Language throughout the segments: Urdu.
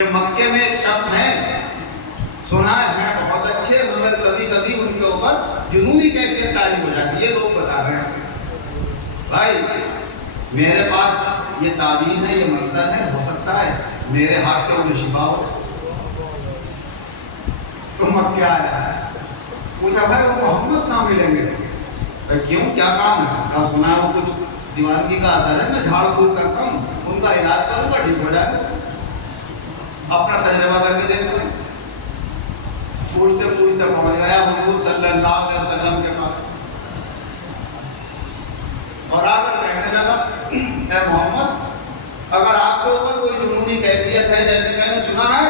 مکے میں ایک شخص ہیں، سنا ہے بہت اچھے، مگر کبھی کبھی ان کے اوپر جنونی کیفیت طاری ہو جاتی ہے. لوگ بتا رہے ہیں بھائی میرے پاس یہ تعویذ ہے، یہ منتر ہے، ہو سکتا ہے میرے ہاتھ کے اوپر شفا ہو. تو مکے آیا، پوچھا بھائی وہ محمد کہاں ملیں گے؟ کیوں کیا کام ہے؟ کہا سنا ہے وہ کچھ دیوانگی کا اثر ہے، میں جھاڑ پھوک کرتا ہوں، ان کا علاج کروں گا ٹھیک ہو جائے گا. اپنا تجربہ کر کے دیکھتا ہوں. پوچھتے پوچھتے پہنچ گیا حضور صلی اللہ علیہ وسلم کے پاس اور آ کر کہنے لگا اے محمد، اگر آپ کے اوپر کوئی جنونی کیفیت ہے جیسے میں نے سنا ہے،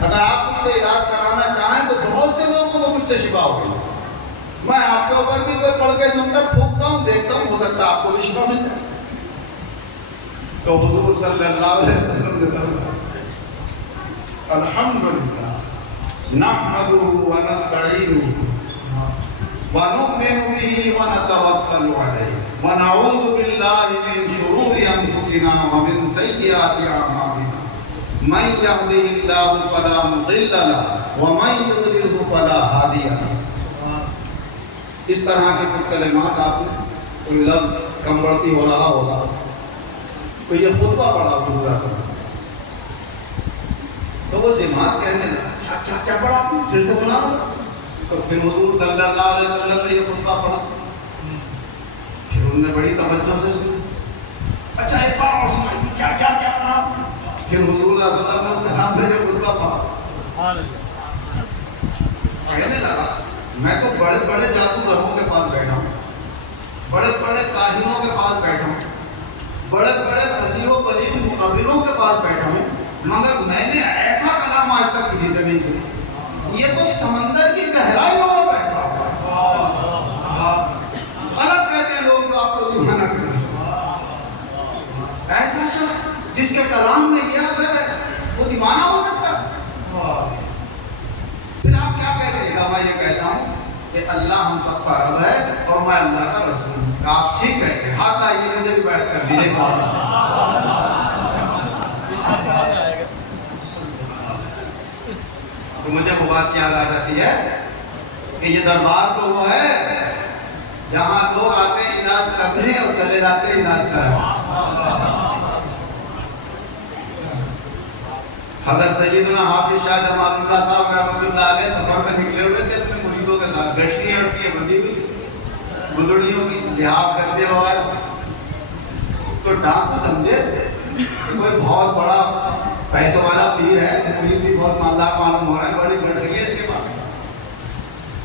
اگر آپ مجھ سے علاج کرانا چاہیں تو بہت سے لوگوں کو مجھ سے شفا ہوگی. میں آپ کے اوپر بھی کوئی پڑھ کے منتر پھونکتا ہوں، دیکھتا ہوں، ہو سکتا ہے آپ کو بھی شفا مل جائے. تو حضور صلی اللہ علیہ وسلم نے فرمایا الحمدللہ نحمده ونستعینه ونؤمن به ونتوکل علیہ ونعوذ باللہ من شرور انفسنا ومن سیئات اعمالنا من یهده اللہ فلا مضل له ومن یضلل فلا ہادی له. اس طرح کے کچھ کلمات آپ نے کوئی لفظ کم بڑھتی ہو رہا ہوگا تو یہ خطبہ پڑھا پورا تو وہ جماعت کہنے لگا کیا کیا پڑھا آپ نے؟ پھر سے سنا. تو پھر حضور صلی اللہ علیہ وسلم نے یہ خطبہ پڑھا. پھر انہوں نے بڑی توجہ سے سنا. اچھا ایک بار اور سنائیے کیا کیا کیا پڑھا. پھر حضور صلی اللہ علیہ وسلم نے اس کے سامنے جو خطبہ پڑھا کہنے لگا میں تو بڑے بڑے جادوگروں کے پاس بیٹھا ہوں، بڑے بڑے کاہنوں کے پاس بیٹھا ہوں، بڑے بڑے فصیح و بلیغ مقبروں کے پاس بیٹھا ہوں، مگر میں نے ایسا کلام آج تک کسی سے نہیں سنا. یہ تو سمندر کی گہرائیوں میں بیٹھا ہوا. غلط کہتے ہیں لوگ جو آپ لوگ دیوانہ کرتے ہیں. ایسا شخص جس کے کلام میں یہ اثر ہے وہ دیوانہ ہو سکتا ہے؟ پھر آپ کیا کہتے ہیں؟ میں یہ کہتا ہوں کہ اللہ ہم سب کا رب ہے اور میں اللہ کا رسول ہوں. آپ ٹھیک کہتے ہیں. ہاتھ آئیے مجھے بھی بیعت کر دیجیے تو مجھے وہ بات یاد آ جاتی ہے کہ یہ دربار تو وہ ہے جہاں لوگ آتے ہیں علاج کرنے اور چلے جاتے ہیں علاج کرنے. حضرت سیدنا حافظ شاہ جمال اللہ صاحب رحمۃ اللہ علیہ سفر میں نکلے ہوئے تھے اپنے مریدوں کے ساتھ. گشتیاں اٹھتی ہیں بندی ہوئی بزرگیوں کی لحاظ کرتے ہوئے تو ڈاکو سمجھے کہ کوئی بہت بڑا پیسوں والا پیر ہے، مرید بھی بہت مالدار معلوم ہو رہا ہے، بڑی گھٹ گئی اس کے پاس.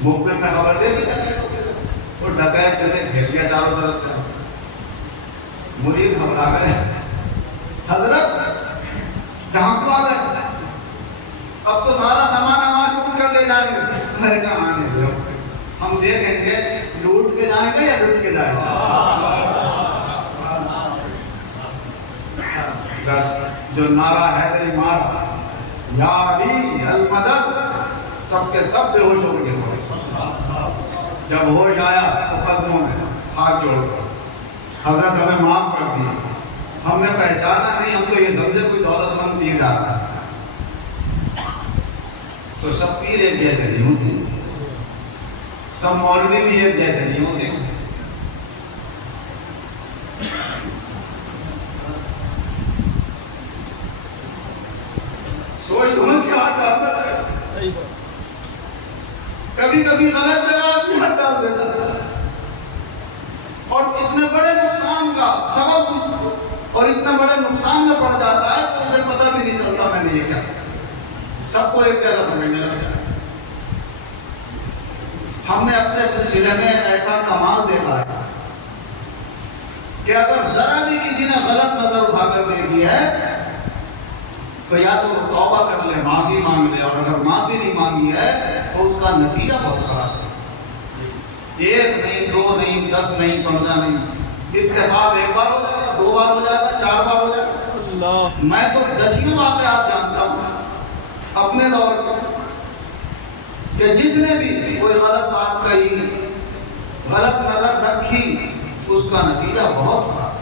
مخبر میں خبر دے کے وہ ڈکیت جو تھے گھیر لیا چاروں طرف سے. مرید گھبرا گئے، حضرت ڈاکو آ گئے، اب تو سارا سامان ہمارا لوٹ کر لے جائیں گے. گھر کا آنے دو، ہم دیکھیں گے لوٹ کے جائیں گے یا لوٹ کے جائیں گے. بس جو نعرہ حیدری مارا یا علی المدد، سب کے سب بے ہوش ہو گئے. جب ہوش آیا تو قدموں میں ہاتھ جوڑ کر حضرت ہمیں معاف کر دیا، ہم نے پہچانا نہیں، ہم تو یہ سمجھے کوئی دولت مند پیر ڈالا. تو سب پیر ایک جیسے نہیں ہوتے، سب مولوی بھی ایک جیسے نہیں ہوتے. سوچ سمجھ کے ہاتھ ڈالتا ہے. کبھی کبھی غلط جگہ بھی ہاتھ ڈال دیتا ہے اور اتنے بڑے نقصان کا سبب اور اتنے بڑے نقصان میں پڑ جاتا ہے تو اسے پتہ بھی نہیں چلتا میں نے یہ کیا. سب کو ایک جیسا سمجھنے لگتا ہے. ہم نے اپنے سلسلے میں ایسا کمال دیکھا ہے کہ اگر ذرا بھی کسی نے غلط نظر اٹھا کر دیکھ دی ہے تو یا تو توبہ کر لے، معافی مانگ لے، اور اگر معافی نہیں مانگی ہے تو اس کا نتیجہ بہت خراب ہے. ایک نہیں، دو نہیں، 10 نہیں، 15 نہیں، اتفاق ایک بار ہو جائے گا، 2 بار ہو جائے گا، 4 بار ہو جائے گا. میں تو 10 واقعات جانتا ہوں اپنے دور میں کہ جس نے بھی کوئی غلط بات کہی، غلط نظر رکھی، اس کا نتیجہ بہت خراب ہے.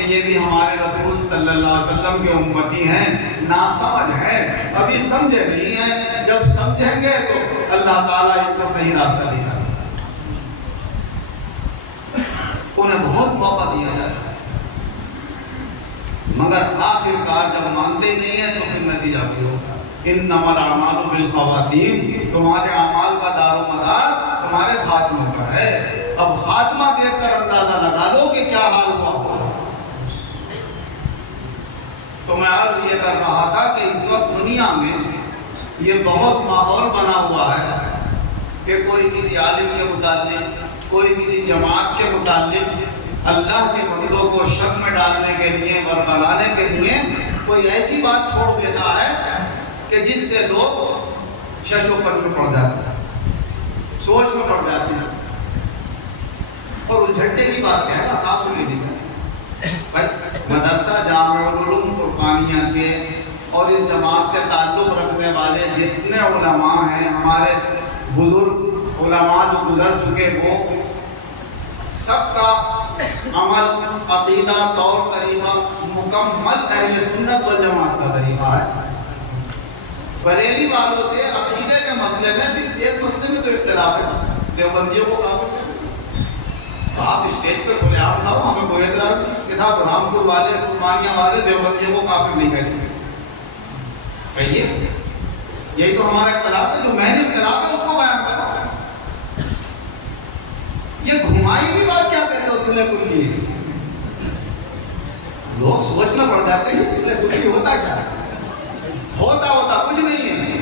کہ یہ بھی ہمارے رسول صلی اللہ علیہ وسلم کے امتی ہیں، ناسمجھ ہیں، ابھی سمجھے نہیں ہیں، جب سمجھیں گے تو اللہ تعالیٰ ان کو صحیح راستہ دکھائے، انہیں بہت موقع دیا جاتا ہے، مگر آخر کار جب مانتے ہی نہیں ہیں تو پھر نتیجہ بھی ہوگا۔ انما الاعمال بالخواتیم، تمہارے اعمال کا دار و مدار تمہارے خاتموں پر ہے۔ اب خاتمہ دیکھ کر اندازہ لگا لو کہ کیا حال ہوا ہوگا۔ تو میں عرض یہ کر رہا تھا کہ اس وقت دنیا میں یہ بہت ماحول بنا ہوا ہے کہ کوئی کسی عالم کے متعلق، کوئی کسی جماعت کے متعلق اللہ کے بندوں کو شک میں ڈالنے کے لیے، برگلانے کے لیے کوئی ایسی بات چھوڑ دیتا ہے کہ جس سے لوگ شش و پن میں پڑ جاتے ہیں، سوچ میں پڑ جاتے ہیں، اور الجھٹے کی بات کیا ہے نا، صاف نہیں دکھا۔ مدرسہ جامع العلوم فرقانیہ کے اور اس جماعت سے تعلق رکھنے والے جتنے علماء ہیں، ہمارے بزرگ علماء جو گزر چکے، وہ سب کا عمل، عقیدہ، طور طریقہ مکمل اہل سنت والجماعت کا طریقہ ہے۔ بریلی والوں سے عقیدے کے مسئلے میں صرف ایک مسئلے میں تو اختلاف ہے، دیوبندیوں کو کافر کہتے ہیں۔ آپ اسٹیج پہ کھلے عام نہ ہو، ہمیں کوئی اعتراض نہیں کہ صاحب رامپور والے، فرمانیہ والے دیوبندیوں کو کافر نہیں کہتے، کہیے یہی تو ہمارا اختلاف ہے، جو میں نے اختلاف ہے اس کو بیان کرو۔ یہ گھمائی کی بات کیا کہتے ہو صلح کلی؟ لوگ سوچ میں پڑ جاتے ہیں صلح کلی ہوتا کیا ہے؟ ہوتا کچھ نہیں ہے،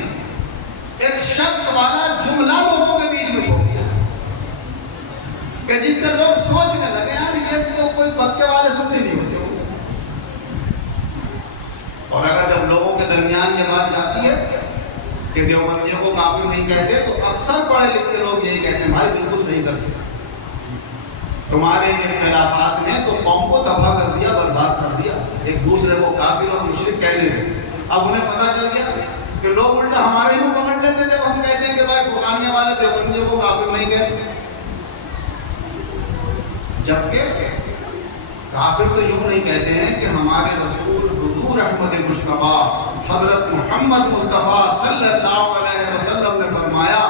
ایک شک والا جملہ لوگوں کے بیچ میں چھوڑ دیا کہ جس سے لوگ سوچنے لگے یار یہ تو کوئی پکے والے سنتے نہیں ہوتے۔ اور اگر جب لوگوں کے درمیان یہ بات جاتی ہے کہ دیوبندیوں کو کافر نہیں کہتے، تو اکثر پڑھے لکھے لوگ یہی کہتے ہیں بھائی بالکل صحیح کرتے، تمہارے اختلافات نے تو قوم کو تباہ کر دیا، برباد کر دیا، ایک دوسرے کو کافر اور مشرک کہنے سے۔ اب انہیں پتہ چل گیا کہ لوگ الٹا ہمارے منہ پکڑ لیتے جب ہم کہتے ہیں کہ بھائی فرقانیہ والے دیوبندیوں کو کافر نہیں کہتے، جبکہ کافر تو یوں نہیں کہتے ہیں کہ ہمارے رسول حضور احمد مجتبی حضرت محمد مصطفیٰ صلی اللہ علیہ وسلم نے فرمایا،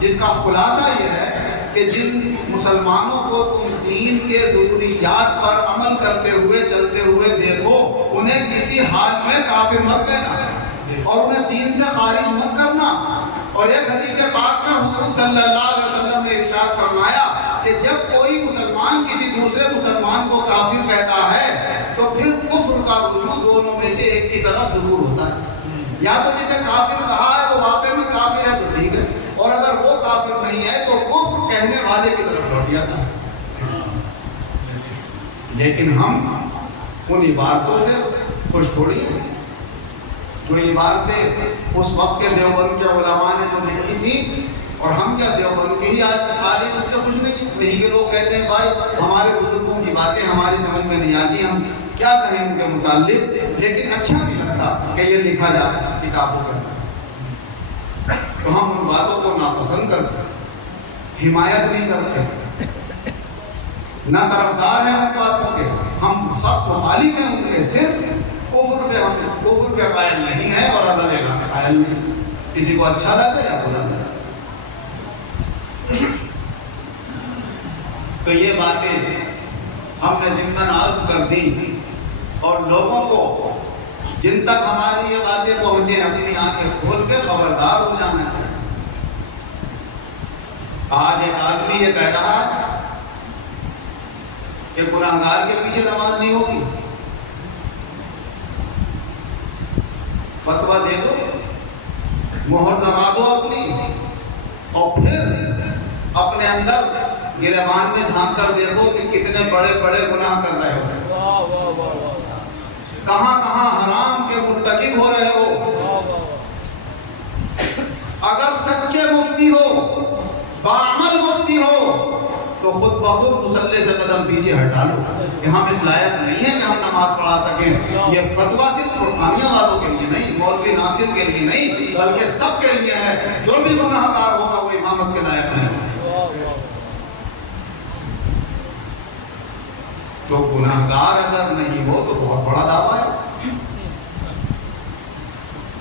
جس کا خلاصہ یہ ہے کہ جن مسلمانوں کو تم دین کے ضروریات پر عمل کرتے ہوئے چلتے ہوئے دیکھو، انہیں کسی حال میں کافر مت کہنا اور انہیں دین سے خارج مت کرنا۔ اور ایک حدیث پاک میں حضور صلی اللہ علیہ وسلم نے ارشاد فرمایا کہ جب کوئی مسلمان کسی دوسرے مسلمان کو کافر کہتا ہے تو پھر کفر کا رجوع دونوں میں سے ایک کی طرف ضرور ہوتا ہے، یا تو جسے کافر کہا ہے وہ واقعے میں کافر ہے تو ٹھیک ہے، اور اگر وہ کافر نہیں ہے تو کفر کہنے والے کی طرف لوٹ جاتا ہے۔ لیکن ہم ان عبارتوں سے خوش تھوڑی ہیں، جو عبارتیں اس وقت کے دیوبند کے علماء نے جو لکھی تھی، اور ہم کیا دیوبند کے ہی آج عالم اس سے خوش نہیں کہ لوگ کہتے ہیں بھائی ہمارے بزرگوں کی باتیں ہماری سمجھ میں نہیں آتی، ہم کیا کہیں ان کے متعلق، لیکن اچھا نہیں لگتا کہ یہ لکھا جاتا کتابوں پر، تو ہم ان باتوں کو ناپسند کرتے، حمایت نہیں کرتے، نہ طرفدار ہیں ان باتوں کے، ہم سب مخالف ہیں ان کے، صرف کفر سے ہم کفر کے قائل نہیں ہیں اور اللہ کا قائل نہیں، کسی کو اچھا لگتا یا برا لگتا۔ تو یہ باتیں ہم نے ضمن عرض کر دی، اور لوگوں کو جن تک ہماری یہ باتیں پہنچے اپنی آنکھیں کھول کے خبردار ہو جانا چاہیے۔ آج ایک آدمی یہ کہہ رہا ہے کہ گناہگار کے پیچھے نماز نہیں ہوگی، فتویٰ دے دو، مہر لگا دو اپنی، اور پھر اپنے اندر گریبان میں جھانک کر دیکھو کہ کتنے بڑے بڑے گناہ کر رہے ہو، کہاں کہاں حرام کے مرتکب ہو رہے ہو۔ اگر سچے مفتی ہو، باعمل مفتی ہو، تو خود بخود مصلی سے قدم پیچھے ہٹا لو کہ ہم اس لائق نہیں ہیں کہ ہم نماز پڑھا سکیں۔ یہ فتویٰ صرف فرقانیہ والوں کے لیے نہیں، مولوی ناصر کے لیے نہیں، بلکہ سب کے لیے ہے، جو بھی گناہ کار ہوگا وہ امامت کے لائق نہیں۔ تو گناہگار اگر نہیں ہو تو بہت بڑا دعویٰ ہے.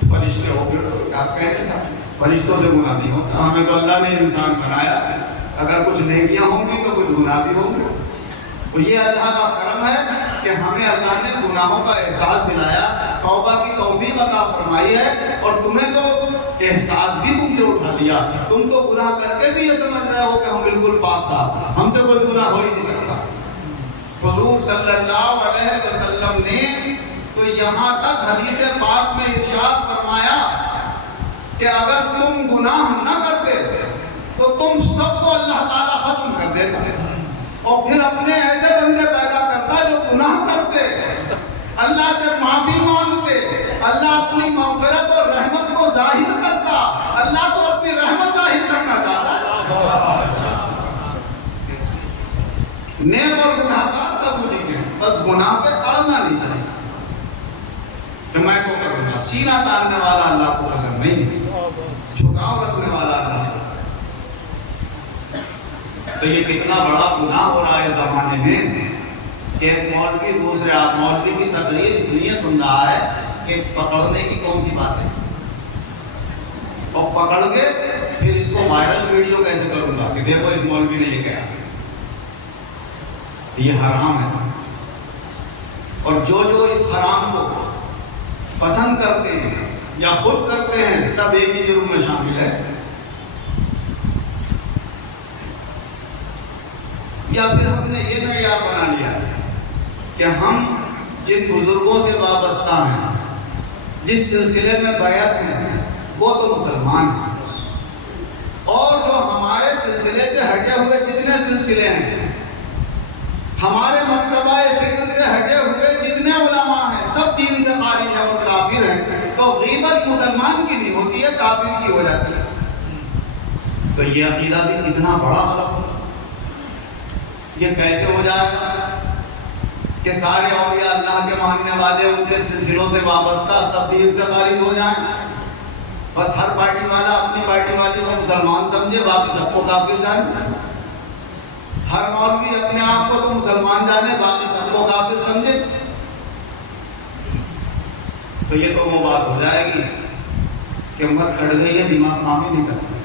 فرشتے ہو پھر تو کیا کہتے ہیں فرشتوں سے گناہ نہیں ہوتا. ہمیں تو اللہ نے انسان بنایا, اگر کچھ نیکیاں ہوں گی تو کچھ گناہ بھی ہوں گے. تو یہ اللہ کا کرم ہے کہ ہمیں اللہ نے گناہوں کا احساس دلایا, توبہ کی توفیق عطا فرمائی ہے, اور تمہیں تو احساس بھی تم سے اٹھا لیا. تم تو گناہ کر کے بھی یہ سمجھ رہے ہو کہ ہم بالکل پاک صاف ہیں, ہم سے کوئی گناہ ہو ہی نہیں سکتا. حضور صلی اللہ علیہ وسلم نے تو یہاں تک حدیث پاک میں ارشاد فرمایا کہ اگر تم گناہ نہ کرتے تو تم سب کو اللہ تعالیٰ ختم کر دیتا, اور پھر اپنے ایسے بندے پیدا کرتا جو گناہ کرتے, اللہ سے معافی مانگتے, اللہ اپنی مغفرت اور رحمت کو ظاہر کرتا. اللہ تو اپنی رحمت ظاہر کرنا چاہتا ہے. نیک اور گناہ کا سب اسی کے, بس گناہ پہ اڑنا نہیں چاہیے کہ میں تو کروں گا. سینہ تاننے والا اللہ کو پسند نہیں ہے, جھکاؤ رکھنے والا اللہ کو. تو یہ کتنا بڑا گناہ ہو رہا ہے زمانے میں کہ ایک مولوی دوسرے آپ مولوی کی تقریر اس لیے سن رہا ہے کہ پکڑنے کی کون سی بات ہے, اور پکڑ کے پھر اس کو وائرل ویڈیو کیسے کروں گا کہ دیکھو اس مولوی نے یہ کہا. یہ حرام ہے, اور جو اس حرام کو پسند کرتے ہیں یا خود کرتے ہیں سب ایک ہی جرم میں شامل ہے. یا پھر ہم نے یہ معیار بنا لیا کہ ہم جن بزرگوں سے وابستہ ہیں, جس سلسلے میں بیعت ہیں, وہ تو مسلمان ہیں, اور جو ہمارے سلسلے سے ہٹے ہوئے جتنے سلسلے ہیں, ہمارے مرتبہ فکر سے ہٹے ہوئے جتنے علماء ہیں, سب دین سے خارج ہیں اور کافر ہیں. تو غیبت مسلمان کی نہیں ہوتی ہے, کافر کی ہو جاتی ہے. تو یہ عقیدہ بھی کتنا بڑا غلط ہے. یہ کیسے ہو جائے گا کہ سارے اولیاء اللہ کے ماننے والے ان کے سلسلوں سے وابستہ سب دین سے خارج ہو جائیں, بس ہر پارٹی والا اپنی پارٹی والی کو مسلمان سمجھے, باقی سب کو کافر جانے. ہر مولوی اپنے آپ کو تو مسلمان جانے, باقی سب کو کافر سمجھے. تو یہ تو وہ بات ہو جائے گی کہ امت کھڑ گئی ہے, دماغ کام ہی نہیں کرتا,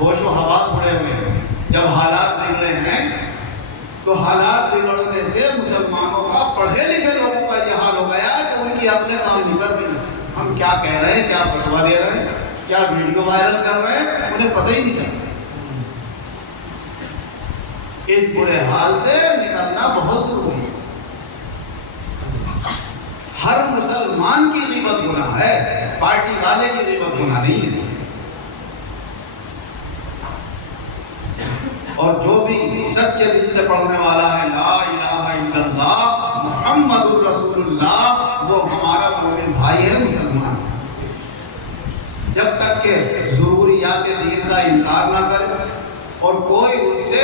ہوش و حواس اڑے ہوئے ہیں. جب حالات بگڑے ہیں تو حالات بگڑنے سے مسلمانوں کا, پڑھے لکھے لوگوں کا یہ حال ہو گیا کہ ان کی عقلیں کام نہیں کر رہی. ہم کیا کہہ رہے ہیں, کیا فتویٰ دے رہے ہیں, کیا ویڈیو وائرل کر رہے ہیں, انہیں پتہ ہی نہیں چلتا. اس برے حال سے نکلنا بہت ضروری ہے. ہر مسلمان کی غیبت گناہ ہے, پارٹی والے کی غیبت گناہ نہیں ہے. اور جو بھی سچے دل سے پڑھنے والا ہے لا الہ الا اللہ محمد الرسول اللہ, وہ ہمارا مومن بھائی ہے, مسلمان. جب تک کہ ضروریات دین کا انکار نہ کرے اور کوئی اس سے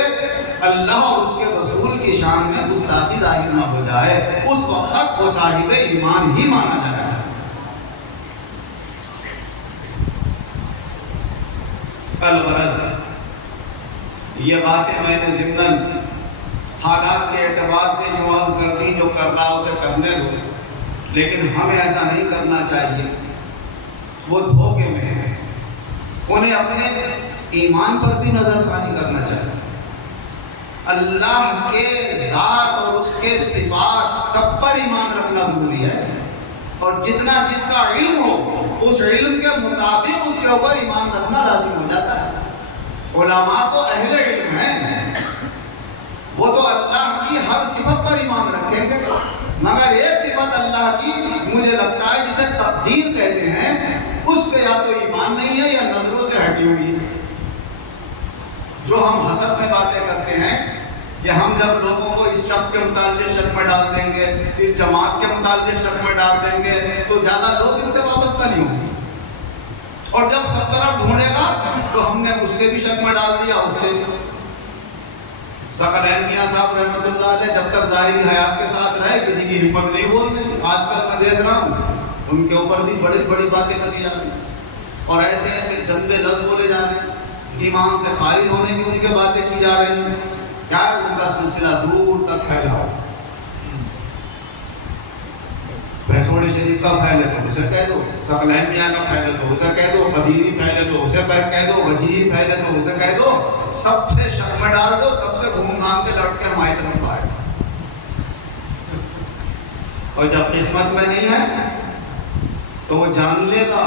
اللہ اور اس کے رسول کی شان میں گستاخی ظاہر نہ ہو جائے, اس وقت تک وہ صاحب ایمان ہی مانا جائے. الغرض یہ باتیں میں نے ضمن حالات کے اعتبار سے جو کر دی, جو کر رہا اسے کرنے دو, لیکن ہمیں ایسا نہیں کرنا چاہیے. وہ دھوکے میں ہیں, انہیں اپنے ایمان پر بھی نظر ثانی کرنا چاہیے. اللہ کے ذات اور اس کے صفات سب پر ایمان رکھنا ضروری ہے, اور جتنا جس کا علم ہو اس علم کے مطابق اس کے اوپر ایمان رکھنا لازم ہو جاتا ہے. علماء تو اہل علم ہیں, وہ تو اللہ کی ہر صفت پر ایمان رکھیں گے, مگر ایک صفت اللہ کی مجھے لگتا ہے جسے تقدیر کہتے ہیں, اس پہ یا تو ایمان نہیں ہے یا نظروں سے ہٹی ہوئی ہے. جو ہم حسد میں باتیں کرتے ہیں کہ ہم جب لوگوں کو اس شخص کے متعلق شک میں ڈال دیں گے, اس جماعت کے متعلق شک میں ڈال دیں گے, تو زیادہ لوگ اس سے وابستہ نہیں ہوں گے. اور جب سب طرف ڈھونڈے گا تو ہم نے اس سے بھی شک میں ڈال دیا, اس سے. ثقلین میاں صاحب رحمۃ اللہ علیہ جب تک ظاہری حیات کے ساتھ رہے کسی کی ہمت نہیں بولنے. آج کل میں دیکھ رہا ہوں ان کے اوپر بھی بڑی بڑی باتیں کسی جا رہی ہیں, اور ایسے ایسے گندے لفظ بولے جا رہے ہیں, ایمان سے خارج ہونے کی ان کے باتیں کی جا رہی ہیں. کیا ہے ان کا سلسلہ دور تک پھیلا ہو. بھینسوڑی شریف کا پھیلے تو اسے کہہ دو، ثقلین میاں کا پھیلے تو اسے کہہ دو، قدیری پھیلے تو اسے کہہ دو، وجیری پھیلے تو اسے کہہ دو، سب سے شک میں ڈال دو، سب سے گھوم گھام کے لوٹ کے ہماری طرف آئے. اور جب قسمت میں نہیں ہے تو وہ جان لے گا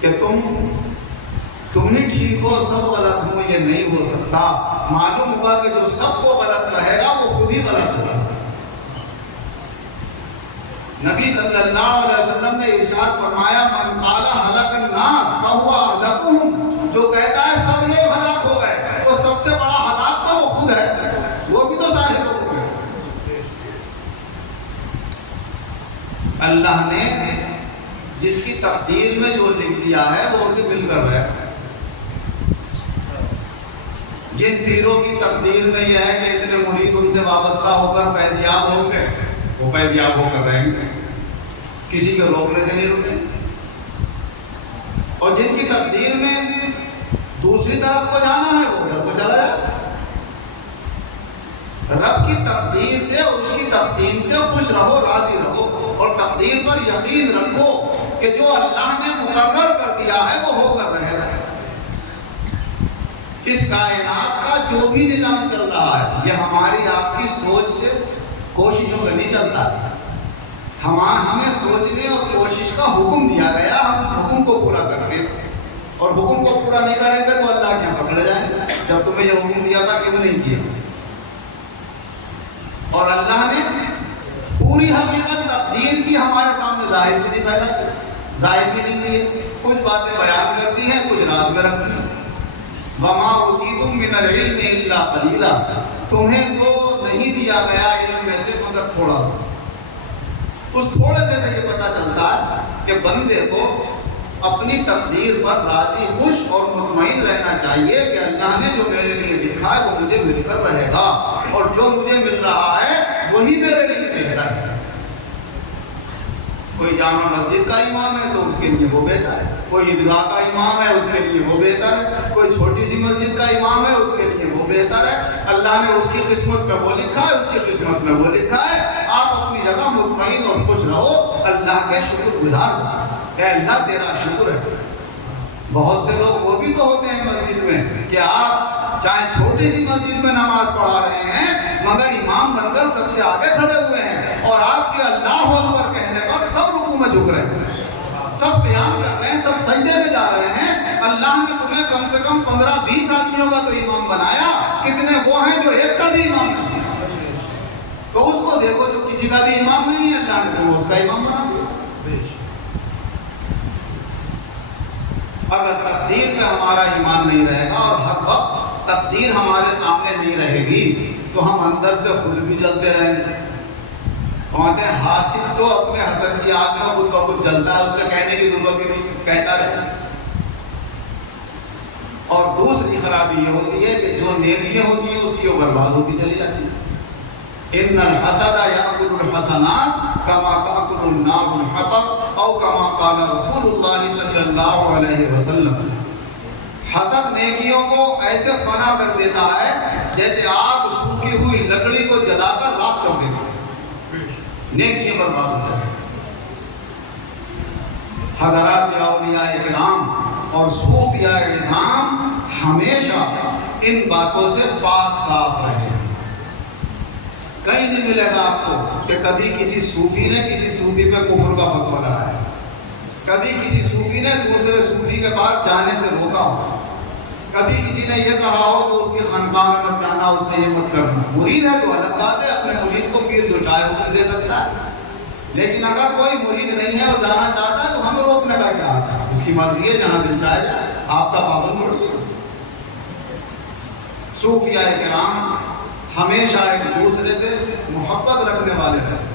کہ تم ہی ٹھیک ہو، سب غلط ہو، یہ نہیں ہو سکتا. معلوم ہوگا کہ جو سب کو غلط کہے گا وہ خود ہی غلط ہوگا. نبی صلی اللہ علیہ وسلم نے ارشاد فرمایا من قال ہلک الناس فهو اهلكهم، جو کہتا ہے سب لوگ ہلاک ہو گئے تو سب سے بڑا ہلاک تو وہ خود ہے، وہ بھی تو سارے لوگ ہیں. اللہ نے جس کی تقدیر میں جو لکھ دیا ہے وہ اسے مل کر ہے. جن پیروں کی تقدیر میں یہ ہے کہ اتنے مرید ان سے وابستہ ہو کر فیضیاب ہوں گے وہ فیضیاب ہو کر رہیں گے، کسی کے روکنے سے نہیں رکیں. اور جن کی تقدیر میں دوسری طرف کو جانا ہے وہ ادھر کو چلا جائے. رب کی تقدیر سے اور اس کی تقسیم سے خوش رہو، راضی رہو، اور تقدیر پر یقین رکھو کہ جو اللہ نے مقرر کر دیا ہے وہ ہو کر رہے گا. اس کائنات کا جو بھی نظام چل رہا ہے یہ ہماری آپ کی سوچ سے کوششوں سے نہیں چلتا. ہمیں سوچنے اور کوشش کا حکم دیا گیا، ہم اس حکم کو پورا کرتے ہیں، اور حکم کو پورا نہیں کریں گے تو اللہ کیا پکڑ جائے جب تمہیں یہ حکم دیا تھا کیوں نہیں کیا. اور اللہ نے پوری حقیقت تقدیر کی ہمارے سامنے ظاہر بھی نہیں پھیلا، ظاہر بھی نہیں کی. کچھ باتیں بیان کرتی ہیں، کچھ راز میں رکھتی ہیں. وَمَا أُوتِيتُم مِّنَ الْعِلْمِ إِلَّا قَلِيلًا، تمہیں تو نہیں دیا گیا علم میں سے مگر تھوڑا سا. اس تھوڑے سے یہ پتہ چلتا ہے کہ بندے کو اپنی تقدیر پر راضی خوش اور مطمئن رہنا چاہیے کہ اللہ نے جو میرے لیے لکھا ہے وہ مجھے مل کر رہے گا، اور جو مجھے مل رہا ہے وہی میرے لیے بہتر ہے. کوئی جامع مسجد کا امام ہے تو اس کے لیے وہ بہتر ہے، کوئی عیدگاہ کا امام ہے اس کے لیے وہ بہتر ہے، کوئی چھوٹی سی مسجد کا امام ہے اس کے لیے وہ بہتر ہے. اللہ نے اس کی قسمت میں وہ لکھا ہے، اس کی قسمت میں وہ لکھا ہے. آپ اپنی جگہ مطمئن اور خوش رہو، اللہ کے شکر گزار ہو کہ اللہ تیرا شکر ہے. بہت سے لوگ وہ بھی تو ہوتے ہیں مسجد میں کہ آپ چاہے چھوٹی سی مسجد میں نماز پڑھا رہے ہیں مگر امام بن کر سب سے آگے کھڑے ہوئے ہیں، اور آپ کے اللہ اکبر کہنے پر سب رکوع میں جھک رہے ہیں، سب قیام کر رہے ہیں، سب سجدے میں جا رہے ہیں. اللہ نے تمہیں کم سے کم 15-20 آدمیوں کا تو امام بنایا، کتنے وہ ہیں جو ایک کا بھی امام نہیں. تو اس کو دیکھو جو کسی کا بھی امام نہیں ہے، اللہ نے تمہیں اس کا امام بنا دیا. اگر تقدیر پہ ہمارا ایمان نہیں رہے گا اور ہر وقت تقدیر ہمارے سامنے نہیں رہے گی تو ہم اندر سے خود بھی جلتے رہیں گے. کہتے ہیں حاسد تو اپنے حسد کی آگ میں خود بخود جلتا ہے، اس سے کہنے کی ضرورت ہی نہیں، کہتا رہے. اور دوسری خرابی یہ ہوتی ہے کہ جو نیکیاں ہوتی ہیں اس کی وہ برباد ہوتی چلی جاتی ہے. ان الحسد یاکل الحسنات کما تاکل النار الحطب او کما قال رسول اللہ صلی اللہ علیہ وسلم. حسد نیکیوں کو ایسے فنا کر دیتا ہے جیسے آگ سوکھی ہوئی لکڑی کو جلا کر راکھ کر دیتی ہے، نیکیاں برباد ہو جاتی ہیں. حضرات اولیاء کرام اور صوفیاء نظام ہمیشہ ان باتوں سے پاک صاف رہے. کہیں نہیں ملے گا آپ کو کہ کبھی کسی صوفی نے کسی صوفی پہ کفر کا فتویٰ لگایا، کبھی کسی صوفی نے دوسرے صوفی کے پاس جانے سے روکا ہو، کبھی کسی نے یہ کہا ہو کہ اس کی خانقاہ میں مت جانا، اس سے یہ مت کرنا. مرید ہے تو الگ بات ہے، اپنے مرید کو پیر جو چاہے حکم دے سکتا ہے. لیکن اگر کوئی مرید نہیں ہے اور جانا چاہتا ہے تو ہمیں روکنے کا کیا ہے؟ اس کی مرضی ہے، جہاں دل چاہے جائے، آپ کا پابند ہو. صوفیاء کرام ہمیشہ ایک دوسرے سے محبت رکھنے والے رہے،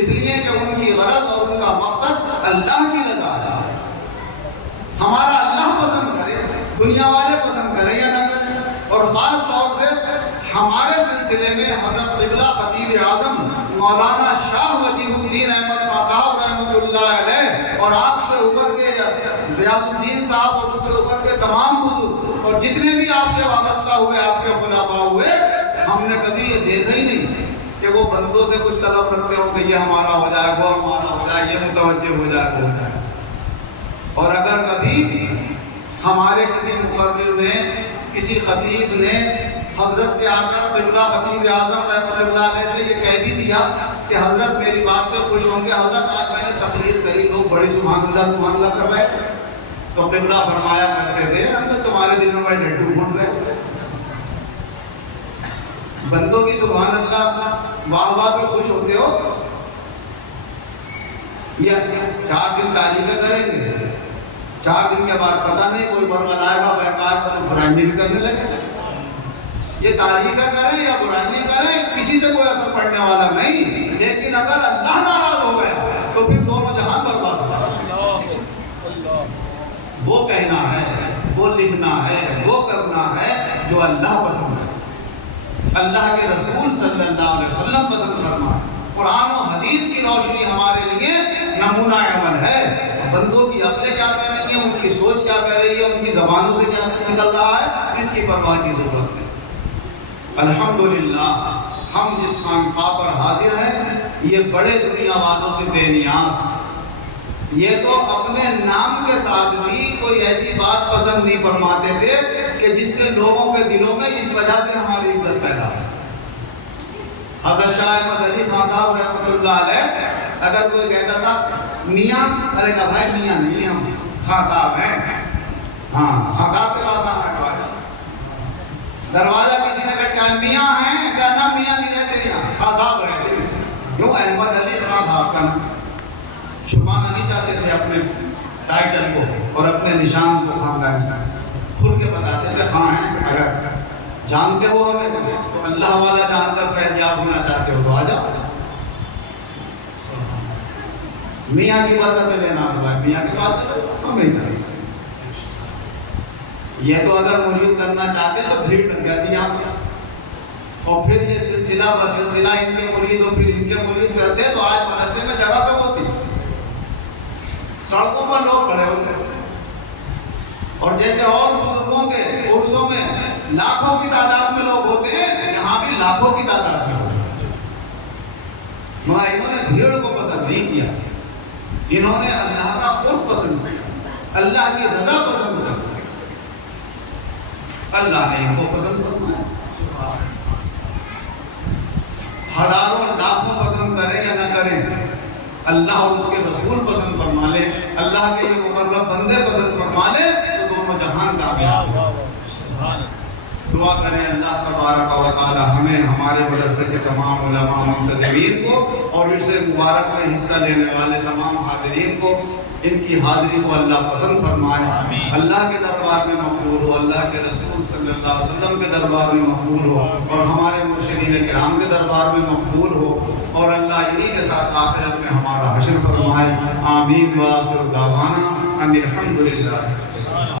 اس لیے کہ ان کی غرض اور ان کا مقصد اللہ کی رضا ہے. ہمارا اللہ پسند کرے، دنیا والے پسند کرے یا نہ کرے. اور خاص طور سے ہمارے سلسلے میں حضرت قبلہ خطیب اعظم مولانا شاہ وجیہ الدین احمد خان صاحب رحمۃ اللہ علیہ اور آپ سے اوپر کے ریاض الدین صاحب اور اس سے اوپر کے تمام بزرگ اور اور جتنے بھی آپ سے وابستہ ہوئے، آپ کے خلفاء ہوئے، ہم نے کبھی یہ دیکھا ہی نہیں کہ وہ بندوں سے کچھ طلب رکھتے ہوں کہ یہ ہمارا ہو جائے، وہ ہمارا ہو جائے، یہ متوجہ ہو جائے، وہ ہو جائے۔ اور اگر کبھی ہمارے کسی مقرر نے، کسی خطیب نے حضرت سے آ کر قبلہ خطیب اعظم رحمۃ اللہ علیہ سے یہ کہہ بھی دیا کہ حضرت میری بات سے خوش ہوں گے، حضرت آج میں نے تقریر کری، لوگ بڑی سبحان اللہ کر رہے تھے، تو قبلہ فرمایا کرتے تھے اندر تمہارے دل میں بڑے ڈڈو گھوٹ رہے، بندوں کی سبحان اللہ واہ واہ پہ خوش ہوتے ہو، یا 4 دن تعریفیں کریں گے، 4 دن کے بعد پتہ نہیں کوئی برغل آئے گا بیکار کا تو برائیاں بھی کرنے لگے۔ یہ تعریفیں کریں یا برائیاں کریں کسی سے کوئی اثر پڑنے والا نہیں، لیکن اگر اللہ ناراض ہو گیا تو پھر دونوں جہان برباد ہو گئے۔ وہ کہنا ہے، وہ لکھنا ہے، وہ کرنا ہے جو اللہ پسند ہے، اللہ کے رسول صلی اللہ علیہ وسلم پسند فرمائے۔ قرآن و حدیث کی روشنی ہمارے لیے نمونہ عمل ہے۔ بندوں کی عقلیں کیا کہہ رہی ہیں، ان کی سوچ کیا کہہ رہی ہے، ان کی زبانوں سے کیا نکل رہا ہے، اس کی پرواہ کی ضرورت ہے۔ الحمدللہ ہم جس خانقاہ پر حاضر ہیں یہ بڑے دنیا والوں سے بے نیاز، یہ تو اپنے نام کے ساتھ بھی کوئی ایسی بات پسند نہیں فرماتے تھے کہ جس سے لوگوں کے دلوں میں اس وجہ سے ہماری عزت پیدا ہے۔ حضرت شاہ احمد علی خان صاحب رحمۃ اللہ علیہ اگر کوئی کہتا تھا میاں، ارے کہا بھائی میاں نہیں، ہم خان صاحب ہیں، ہاں خان صاحب کے پاس آنا ہے، دروازہ کسی نے کہا میاں ہیں، کہنا میاں نہیں رہتے یہاں، خان صاحب رہتے ہیں، کیوں احمد علی خان صاحب کا نام چھپانا نہیں چاہتے تھے اپنے ٹائٹل کو اور اپنے نشان کو، خاندان کھل کے بتاتے تھے خان ہیں، اگر جانتے ہو ہمیں تو اللہ والا جان کر فیضیاب ہونا چاہتے ہو تو آ جاؤ، میاں کی برکت لینا ہوا ہے، میاں کی بات ہمیں کریں، یہ تو اگر مرید کرنا چاہتے تو بھیڑ لگ جاتی یہاں، اور پھر یہ سلسلہ بسلسلہ ان کے مرید اور پھر ان کے مرید کرتے تو آج مدرسے میں جگہ کم ہوتی، سڑکوں پر لوگ کھڑے ہوتے، اور جیسے اور بزرگوں کے عرصوں میں لاکھوں کی تعداد میں لوگ ہوتے ہیں، یہاں بھی لاکھوں کی تعداد میں ہوتے ہیں، مگر انہوں نے بھیڑ کو پسند نہیں کیا، انہوں نے اللہ کا قرب پسند کیا، اللہ کی رضا پسند کیا، اللہ نے ان کو پسند فرمایا۔ ہزاروں لاکھوں پسند کریں یا نہ کریں، اللہ اور اس کے رسول پسند فرما لے، اللہ کے یہ مقرب بندے پسند فرما لے تو دونوں جہان کامیاب ہو۔ دعا کریں اللہ تبارک و تعالی ہمیں، ہمارے مدرسے کے تمام علماء منتظرین کو اور اس سے مبارک میں حصہ لینے والے تمام حاضرین کو، ان کی حاضری کو اللہ پسند فرمائے، اللہ کے دربار میں مقبول ہو، اللہ کے رسول صلی اللہ علیہ وسلم کے دربار میں مقبول ہو، اور ہمارے مرشدین کرام کے دربار میں مقبول ہو، اور اللہ انہی کے ساتھ آخرت میں ہمارا حشر فرمائے۔ آمین وآخر دعوانا ان الحمدللہ۔